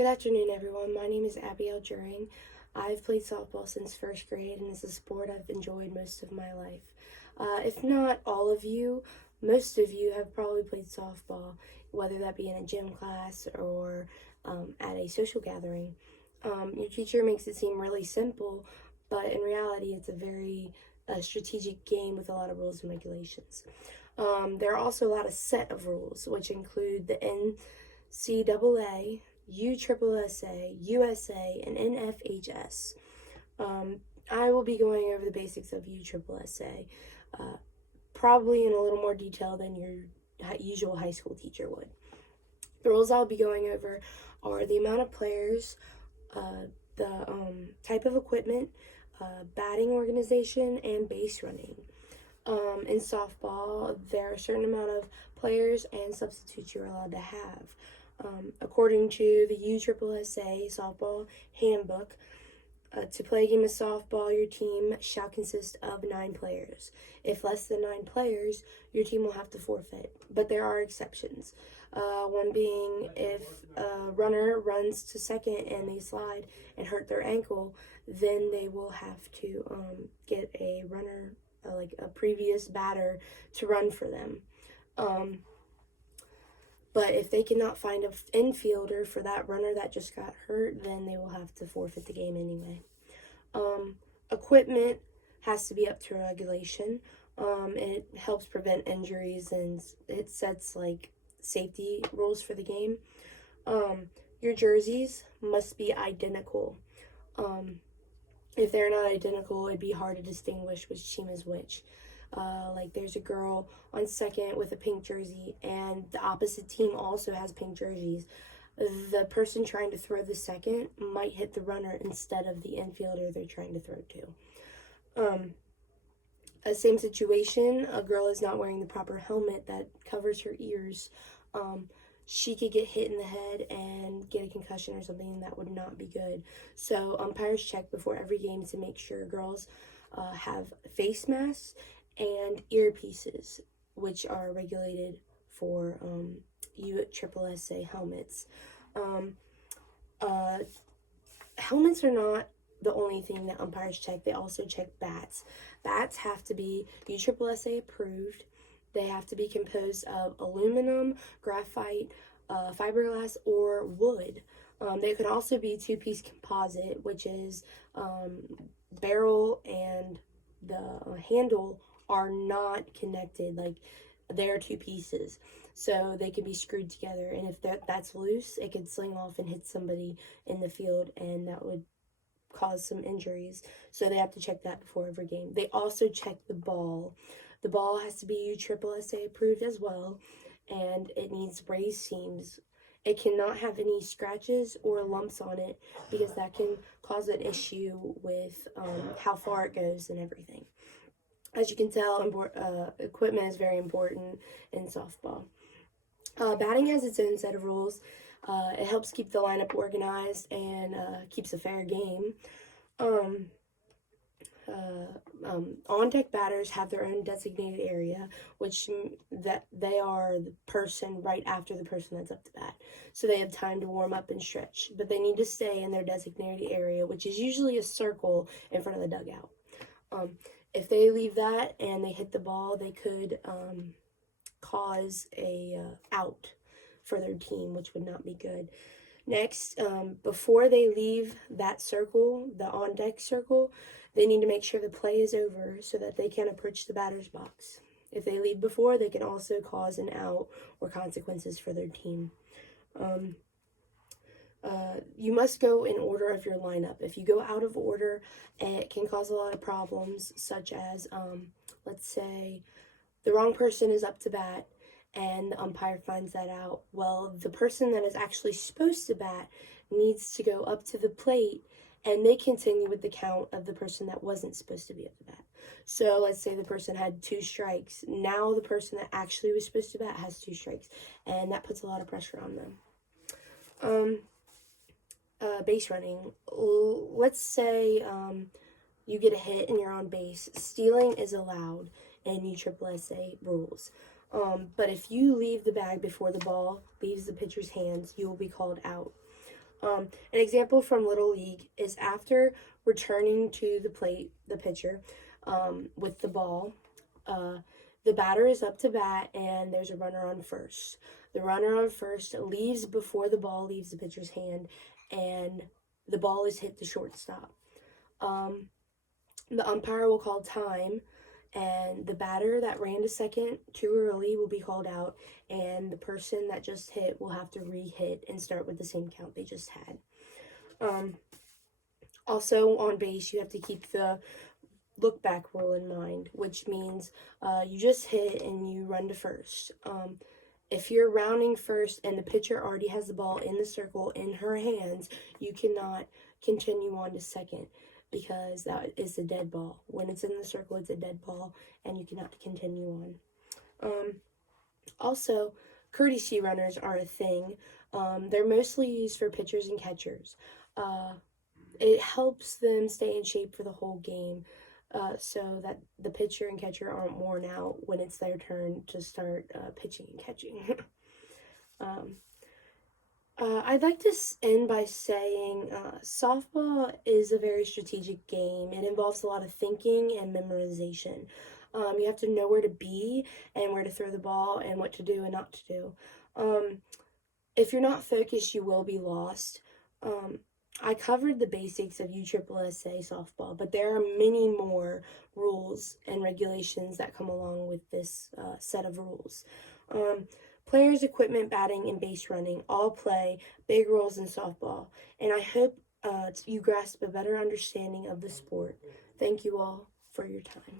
Good afternoon, everyone. My name is Abigail Juring. I've played softball since first grade, and it's a sport I've enjoyed most of my life. If not all of you, most of you have probably played softball, whether that be in a gym class or at a social gathering. Your teacher makes it seem really simple, but in reality, it's a very strategic game with a lot of rules and regulations. There are also a lot of set of rules, which include the NCAA, USSSA, USA, and NFHS. I will be going over the basics of USSSA, probably in a little more detail than your usual high school teacher would. The rules I'll be going over are the amount of players, the type of equipment, batting organization, and base running. In softball, there are a certain amount of players and substitutes you're allowed to have. According to the USSSA Softball Handbook, to play a game of softball, your team shall consist of 9 players. If less than 9 players, your team will have to forfeit. But there are exceptions. One being if a runner runs to second and they slide and hurt their ankle, then they will have to get a runner, like a previous batter, to run for them. But if they cannot find an infielder for that runner that just got hurt, then they will have to forfeit the game anyway. Equipment has to be up to regulation. It helps prevent injuries, and it sets like safety rules for the game. Your jerseys must be identical. If they're not identical, it'd be hard to distinguish which team is which. Like there's a girl on second with a pink jersey, and the opposite team also has pink jerseys. The person trying to throw the second might hit the runner instead of the infielder they're trying to throw to. Same situation, a girl is not wearing the proper helmet that covers her ears. She could get hit in the head and get a concussion or something, and that would not be good. So umpires check before every game to make sure girls have face masks and earpieces, which are regulated for USSSA helmets. Helmets are not the only thing that umpires check. They also check bats. Bats have to be USSSA approved. They have to be composed of aluminum, graphite, fiberglass, or wood. They could also be two-piece composite, which is barrel and the handle are not connected. Like, they're 2 pieces. So they can be screwed together. And if that's loose, it could sling off and hit somebody in the field, and that would cause some injuries. So they have to check that before every game. They also check the ball. The ball has to be USSSA approved as well, and it needs raised seams. It cannot have any scratches or lumps on it, because that can cause an issue with how far it goes and everything. As you can tell, equipment is very important in softball. Batting has its own set of rules. It helps keep the lineup organized and keeps a fair game. On-deck batters have their own designated area, which that they are the person right after the person that's up to bat. So they have time to warm up and stretch, but they need to stay in their designated area, which is usually a circle in front of the dugout. If they leave that and they hit the ball, they could cause a out for their team, which would not be good. Next, before they leave that circle, the on-deck circle, they need to make sure the play is over so that they can approach the batter's box. If they leave before, they can also cause an out or consequences for their team. You must go in order of your lineup. If you go out of order, it can cause a lot of problems, such as, let's say, the wrong person is up to bat, and the umpire finds that out. Well, the person that is actually supposed to bat needs to go up to the plate, and they continue with the count of the person that wasn't supposed to be up to bat. So let's say the person had 2 strikes. Now the person that actually was supposed to bat has 2 strikes, and that puts a lot of pressure on them. Base running. Let's say you get a hit and you're on base. Stealing is allowed in USSSA rules. But if you leave the bag before the ball leaves the pitcher's hands, you will be called out. An example from Little League is after returning to the plate, the pitcher, with the ball, the batter is up to bat and there's a runner on first. The runner on first leaves before the ball leaves the pitcher's hand, and the ball is hit the shortstop. The umpire will call time, and the batter that ran to second too early will be called out, and the person that just hit will have to re-hit and start with the same count they just had. Also, on base, you have to keep the look back rule in mind, which means you just hit and you run to first. If you're rounding first and the pitcher already has the ball in the circle in her hands, you cannot continue on to second because that is a dead ball. When it's in the circle, it's a dead ball and you cannot continue on. Also, courtesy runners are a thing. They're mostly used for pitchers and catchers. It helps them stay in shape for the whole game. So that the pitcher and catcher aren't worn out when it's their turn to start pitching and catching. I'd like to end by saying softball is a very strategic game. It involves a lot of thinking and memorization. You have to know where to be and where to throw the ball and what to do and not to do. If you're not focused, you will be lost. I covered the basics of USSSA softball, but there are many more rules and regulations that come along with this set of rules. Players, equipment, batting, and base running all play big roles in softball, and I hope you grasp a better understanding of the sport. Thank you all for your time.